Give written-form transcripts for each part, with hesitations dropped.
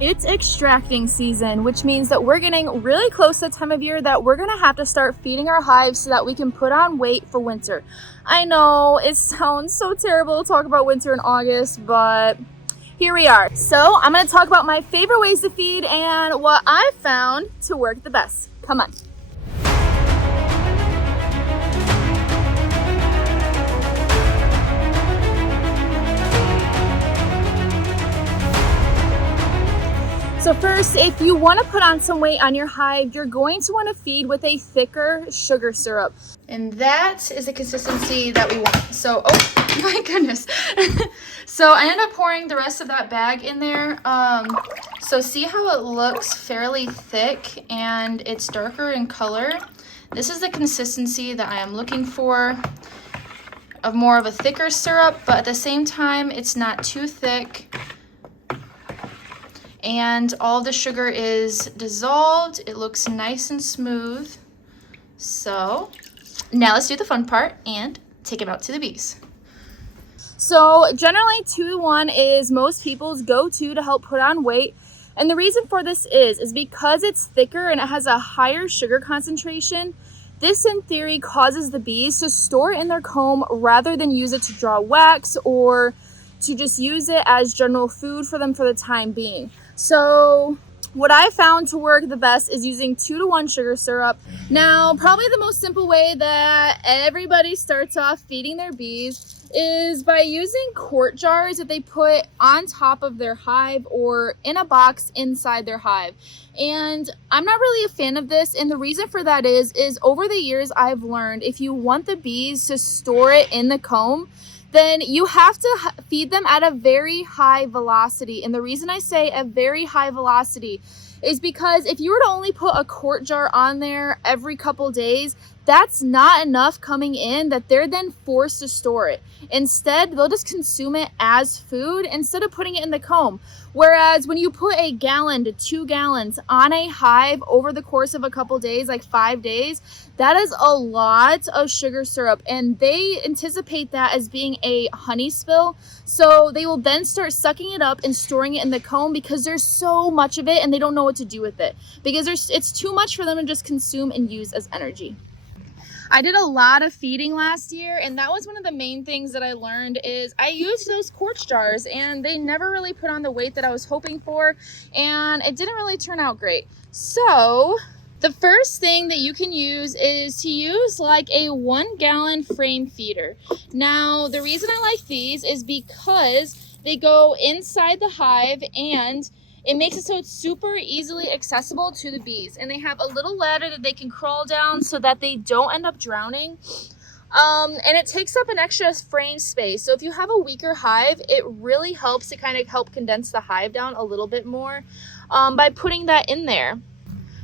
It's extracting season, which means that we're getting really close to the time of year that we're gonna have to start feeding our hives so that we can put on weight for winter. I know it sounds so terrible to talk about winter in August, but here we are. So I'm gonna talk about my favorite ways to feed and what I've found to work the best. Come on. So first, if you want to put on some weight on your hive, you're going to want to feed with a thicker sugar syrup. And that is the consistency that we want. So, oh my goodness. So I ended up pouring the rest of that bag in there. So see how it looks fairly thick and it's darker in color? This is the consistency that I am looking for, of more of a thicker syrup, but at the same time, it's not too thick. And all the sugar is dissolved. It looks nice and smooth. So now let's do the fun part and take them out to the bees. So generally 2-to-1 is most people's go-to to help put on weight. And the reason for this is because it's thicker and it has a higher sugar concentration. This in theory causes the bees to store it in their comb rather than use it to draw wax or to just use it as general food for them for the time being. So what I found to work the best is using 2-to-1 sugar syrup. Now, probably the most simple way that everybody starts off feeding their bees is by using quart jars that they put on top of their hive or in a box inside their hive. And I'm not really a fan of this, and the reason for that is over the years I've learned if you want the bees to store it in the comb, then you have to feed them at a very high velocity. And the reason I say a very high velocity is because if you were to only put a quart jar on there every couple days, that's not enough coming in that they're then forced to store it. Instead, they'll just consume it as food instead of putting it in the comb. Whereas when you put 1 gallon to 2 gallons on a hive over the course of a couple days, like 5 days, that is a lot of sugar syrup, and they anticipate that as being a honey spill. So they will then start sucking it up and storing it in the comb because there's so much of it and they don't know what to do with it because it's too much for them to just consume and use as energy. I did a lot of feeding last year, and that was one of the main things that I learned is I used those quart jars and they never really put on the weight that I was hoping for, and it didn't really turn out great. So the first thing that you can use is to use like a 1 gallon frame feeder. Now, the reason I like these is because they go inside the hive and it makes it so it's super easily accessible to the bees, and they have a little ladder that they can crawl down so that they don't end up drowning. And it takes up an extra frame space. So if you have a weaker hive, it really helps to kind of help condense the hive down a little bit more by putting that in there.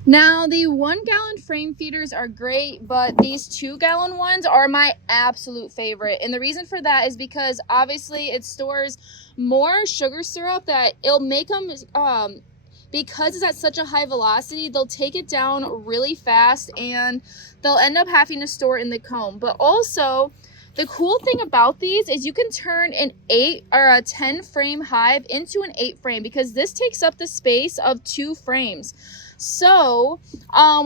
Now, the 1 gallon frame feeders are great, but these 2 gallon ones are my absolute favorite. And the reason for that is because obviously it stores more sugar syrup that it'll make them, because it's at such a high velocity, they'll take it down really fast and they'll end up having to store it in the comb. But also, the cool thing about these is you can turn an 8 or a 10 frame hive into an 8 frame because this takes up the space of 2 frames. So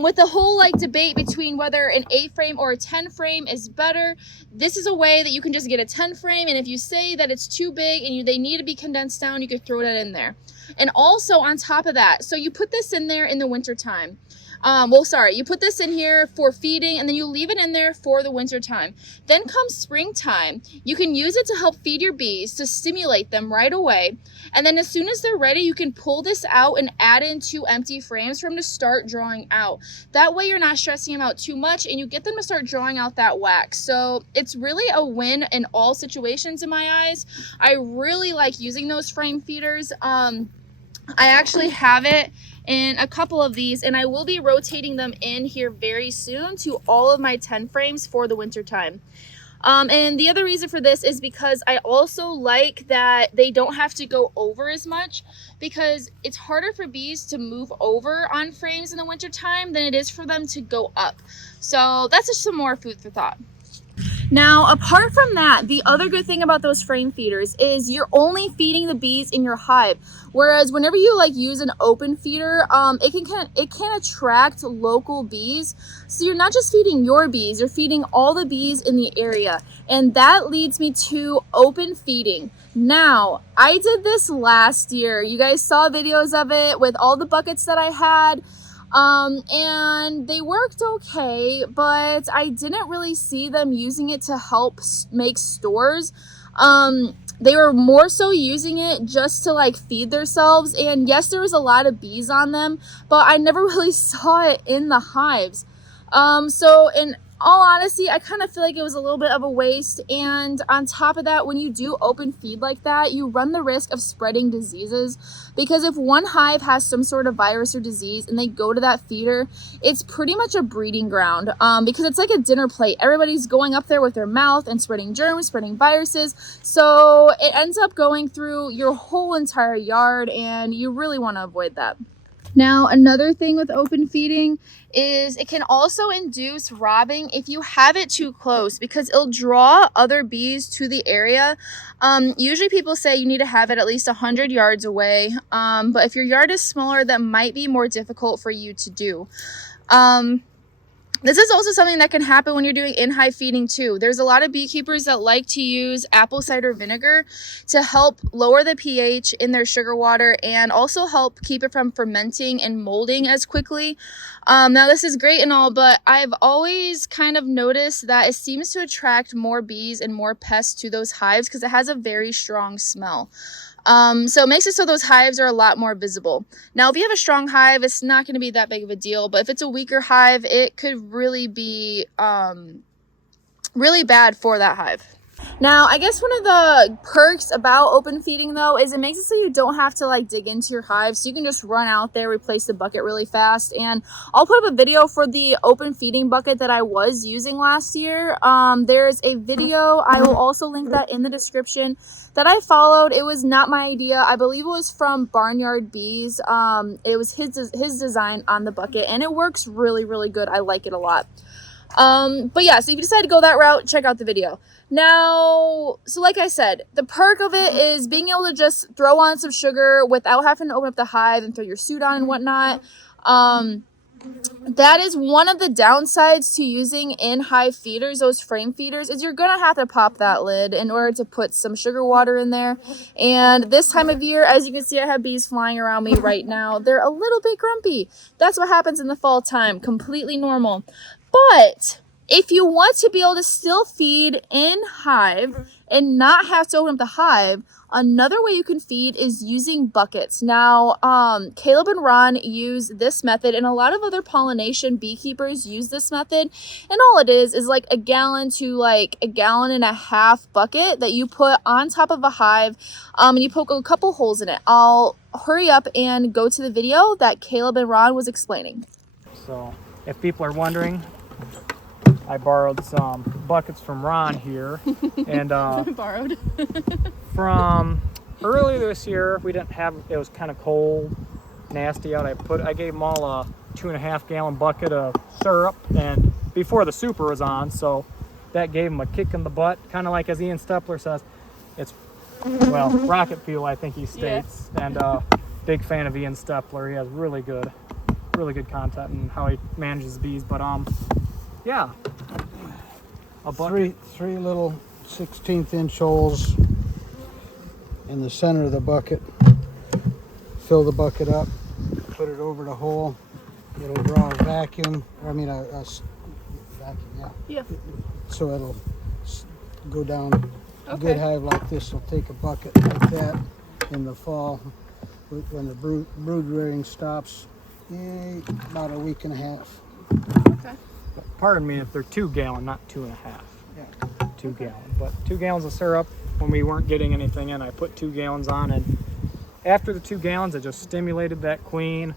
with the whole like debate between whether an 8 frame or a 10 frame is better, this is a way that you can just get a 10 frame, and if you say that it's too big and they need to be condensed down, you could throw that in there. And also on top of that, so you put this in there in the winter time. You put this in here for feeding and then you leave it in there for the winter time. Then comes springtime, you can use it to help feed your bees, to stimulate them right away. And then as soon as they're ready, you can pull this out and add in 2 empty frames for them to start drawing out. That way you're not stressing them out too much and you get them to start drawing out that wax. So it's really a win in all situations in my eyes. I really like using those frame feeders. I actually have it in a couple of these, and I will be rotating them in here very soon to all of my 10 frames for the winter time. And the other reason for this is because I also like that they don't have to go over as much, because it's harder for bees to move over on frames in the winter time than it is for them to go up. So that's just some more food for thought. Now, apart from that, the other good thing about those frame feeders is you're only feeding the bees in your hive. Whereas whenever you like use an open feeder, it can attract local bees. So you're not just feeding your bees, you're feeding all the bees in the area. And that leads me to open feeding. Now, I did this last year. You guys saw videos of it with all the buckets that I had. And they worked okay, but I didn't really see them using it to help make stores. They were more so using it just to like feed themselves. And yes, there was a lot of bees on them, but I never really saw it in the hives. So in all honesty, I kind of feel like it was a little bit of a waste. And on top of that, when you do open feed like that, you run the risk of spreading diseases, because if one hive has some sort of virus or disease and they go to that feeder, it's pretty much a breeding ground, because it's like a dinner plate. Everybody's going up there with their mouth and spreading germs, spreading viruses. So it ends up going through your whole entire yard, and you really want to avoid that. Now, another thing with open feeding is it can also induce robbing if you have it too close, because it'll draw other bees to the area. Usually people say you need to have it at least 100 yards away, but if your yard is smaller, that might be more difficult for you to do. This is also something that can happen when you're doing in-hive feeding too. There's a lot of beekeepers that like to use apple cider vinegar to help lower the pH in their sugar water and also help keep it from fermenting and molding as quickly. Now this is great and all, but I've always kind of noticed that it seems to attract more bees and more pests to those hives because it has a very strong smell. So it makes it so those hives are a lot more visible. Now, if you have a strong hive, it's not going to be that big of a deal, but if it's a weaker hive, it could really be really bad for that hive. Now, I guess one of the perks about open feeding though is it makes it so you don't have to like dig into your hive, so you can just run out there, replace the bucket really fast. And I'll put up a video for the open feeding bucket that I was using last year. There's a video, I will also link that in the description, that I followed. It was not my idea. I believe it was from Barnyard Bees. It was his design on the bucket, and it works really, really good. I like it a lot. But yeah, so if you decide to go that route, check out the video. Now, so like I said, the perk of it is being able to just throw on some sugar without having to open up the hive and throw your suit on and whatnot. That is one of the downsides to using in-hive feeders, those frame feeders, is you're going to have to pop that lid in order to put some sugar water in there. And this time of year, as you can see, I have bees flying around me right now. They're a little bit grumpy. That's what happens in the fall time. Completely normal. But if you want to be able to still feed in hive and not have to open up the hive, another way you can feed is using buckets. Now, Caleb and Ron use this method, and a lot of other pollination beekeepers use this method. And all it is like a gallon to like a gallon and a half bucket that you put on top of a hive, and you poke a couple holes in it. I'll hurry up and go to the video that Caleb and Ron was explaining. So, if people are wondering, I borrowed some buckets from Ron here, and Borrowed. from earlier this year, we didn't have, it was kind of cold, nasty out. I gave them all a 2.5 gallon bucket of syrup, and before the super was on, so that gave them a kick in the butt, kind of like as Ian Stepler says, it's, well, rocket fuel, I think he states. Yeah. And big fan of Ian Stepler. He has really good content and how he manages bees. But yeah, a bucket. Three little 16th inch holes in the center of the bucket. Fill the bucket up, put it over the hole. It'll draw a vacuum. I mean a vacuum, yeah. Yeah. So it'll go down. Okay. A good hive like this will take a bucket like that in the fall when the brood rearing stops. About a week and a half. Okay. Pardon me if they're 2 gallon, not 2.5. Yeah. 2 gallon, but 2 gallons of syrup. When we weren't getting anything in, I put 2 gallons on, and after the 2 gallons, it just stimulated that queen,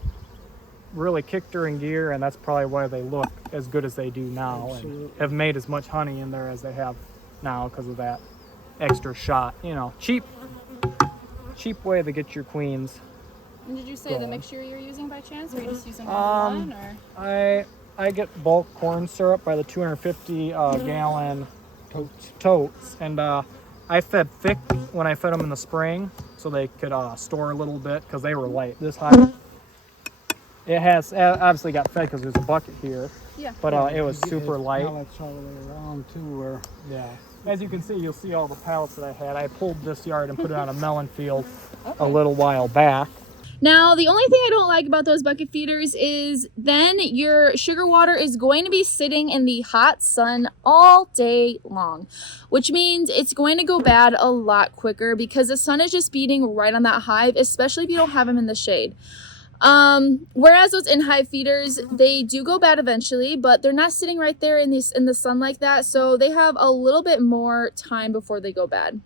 really kicked her in gear, and that's probably why they look as good as they do now. Absolutely. And have made as much honey in there as they have now because of that extra shot. You know, cheap way to get your queens. And did you say the mixture you're using by chance, or are you just using one? Or I get bulk corn syrup by the 250 gallon totes. And I fed thick when I fed them in the spring so they could store a little bit because they were light. This hive, it has obviously got fed because there's a bucket here. Yeah. But it was super light. Pellets all the way around too, where Yeah. As you can see, you'll see all the pallets that I had. I pulled this yard and put it on a melon field a little while back. Now, the only thing I don't like about those bucket feeders is then your sugar water is going to be sitting in the hot sun all day long, which means it's going to go bad a lot quicker because the sun is just beating right on that hive, especially if you don't have them in the shade. Whereas those in-hive feeders, they do go bad eventually, but they're not sitting right there in the sun like that, so they have a little bit more time before they go bad.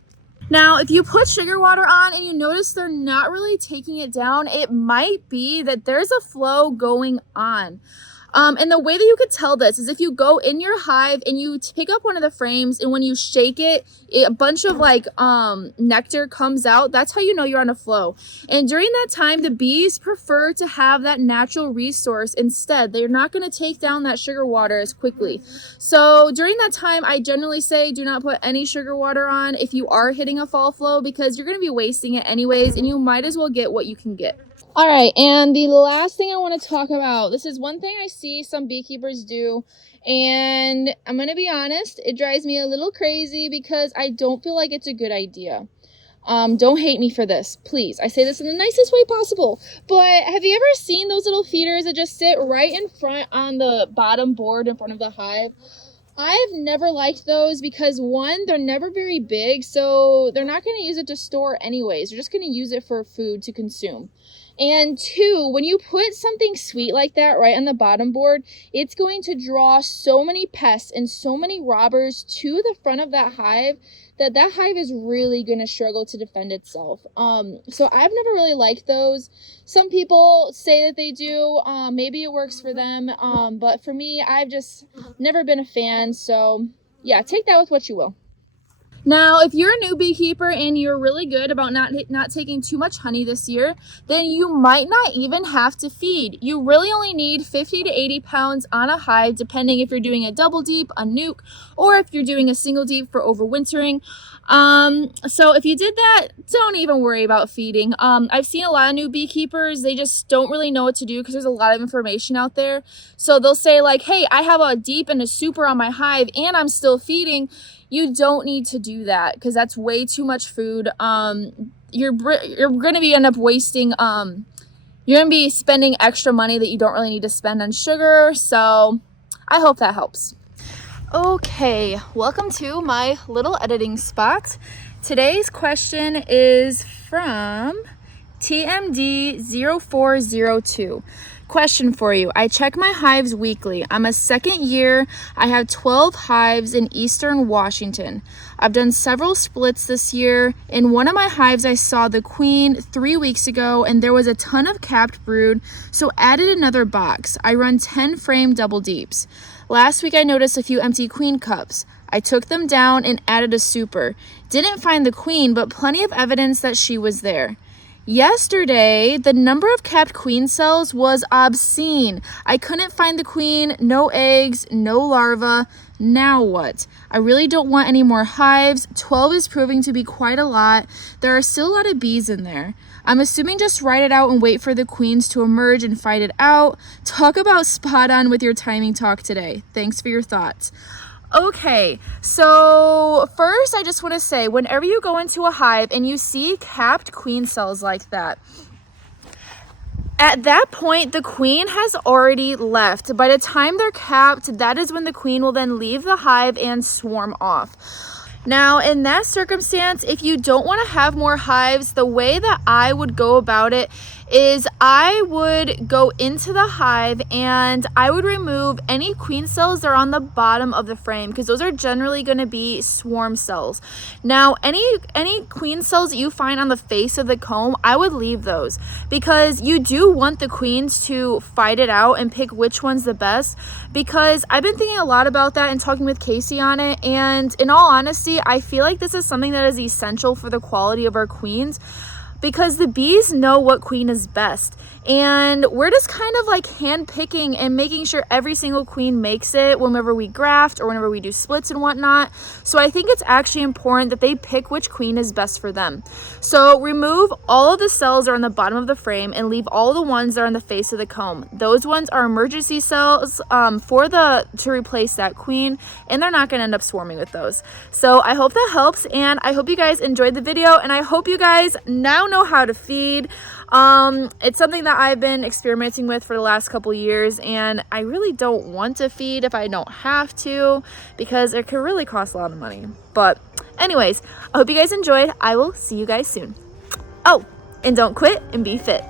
Now, if you put sugar water on and you notice they're not really taking it down, it might be that there's a flow going on. And the way that you could tell this is if you go in your hive and you pick up one of the frames, and when you shake it, a bunch of like nectar comes out. That's how you know you're on a flow. And during that time, the bees prefer to have that natural resource instead. They're not going to take down that sugar water as quickly. So during that time, I generally say do not put any sugar water on if you are hitting a fall flow, because you're going to be wasting it anyways, and you might as well get what you can get. All right, and the last thing I want to talk about, this is one thing I see some beekeepers do, and I'm going to be honest, it drives me a little crazy because I don't feel like it's a good idea. Don't hate me for this, please. I say this in the nicest way possible, but have you ever seen those little feeders that just sit right in front on the bottom board in front of the hive? I've never liked those because one, they're never very big, so they're not going to use it to store anyways. They're just going to use it for food to consume. And two, when you put something sweet like that right on the bottom board, it's going to draw so many pests and so many robbers to the front of that hive that hive is really going to struggle to defend itself. So I've never really liked those. Some people say that they do. Maybe it works for them. But for me, I've just never been a fan. So yeah, take that with what you will. Now, if you're a new beekeeper and you're really good about not taking too much honey this year, then you might not even have to feed. You really only need 50 to 80 pounds on a hive, depending if you're doing a double deep, a nuke, or if you're doing a single deep for overwintering. So if you did that, don't even worry about feeding. I've seen a lot of new beekeepers, they just don't really know what to do because there's a lot of information out there. So they'll say like, hey, I have a deep and a super on my hive and I'm still feeding. You don't need to do that because that's way too much food. You're going to end up wasting, you're going to be spending extra money that you don't really need to spend on sugar. So I hope that helps. Okay, welcome to my little editing spot. Today's question is from TMD0402. Question for you. I check my hives weekly. I'm a second year. I have 12 hives in Eastern Washington. I've done several splits this year. In one of my hives, I saw the queen 3 weeks ago and there was a ton of capped brood, so added another box. I run 10 frame double deeps. Last week, I noticed a few empty queen cups. I took them down and added a super. Didn't find the queen, but plenty of evidence that she was there. Yesterday, the number of capped queen cells was obscene. I couldn't find the queen, no eggs, no larvae. Now what? I really don't want any more hives. 12 is proving to be quite a lot. There are still a lot of bees in there. I'm assuming just write it out and wait for the queens to emerge and fight it out. Talk about spot on with your timing talk today. Thanks for your thoughts. Okay, so first I just want to say, whenever you go into a hive and you see capped queen cells like that, at that point, the queen has already left. By the time they're capped, that is when the queen will then leave the hive and swarm off. Now, in that circumstance, if you don't want to have more hives, the way that I would go about it is I would go into the hive and I would remove any queen cells that are on the bottom of the frame, because those are generally going to be swarm cells. Now, any queen cells that you find on the face of the comb, I would leave those, because you do want the queens to fight it out and pick which one's the best, because I've been thinking a lot about that and talking with Casey on it, and in all honesty, I feel like this is something that is essential for the quality of our queens. because the bees know what queen is best. And we're just kind of like hand picking and making sure every single queen makes it whenever we graft or whenever we do splits and whatnot. So I think it's actually important that they pick which queen is best for them. So remove all of the cells that are on the bottom of the frame and leave all the ones that are on the face of the comb. Those ones are emergency cells to replace that queen, and they're not going to end up swarming with those. So I hope that helps, and I hope you guys enjoyed the video, and I hope you guys now know how to feed. It's something that I've been experimenting with for the last couple years, and I really don't want to feed if I don't have to, because it could really cost a lot of money. But anyways, I hope you guys enjoyed. I will see you guys soon. Oh, and don't quit and be fit.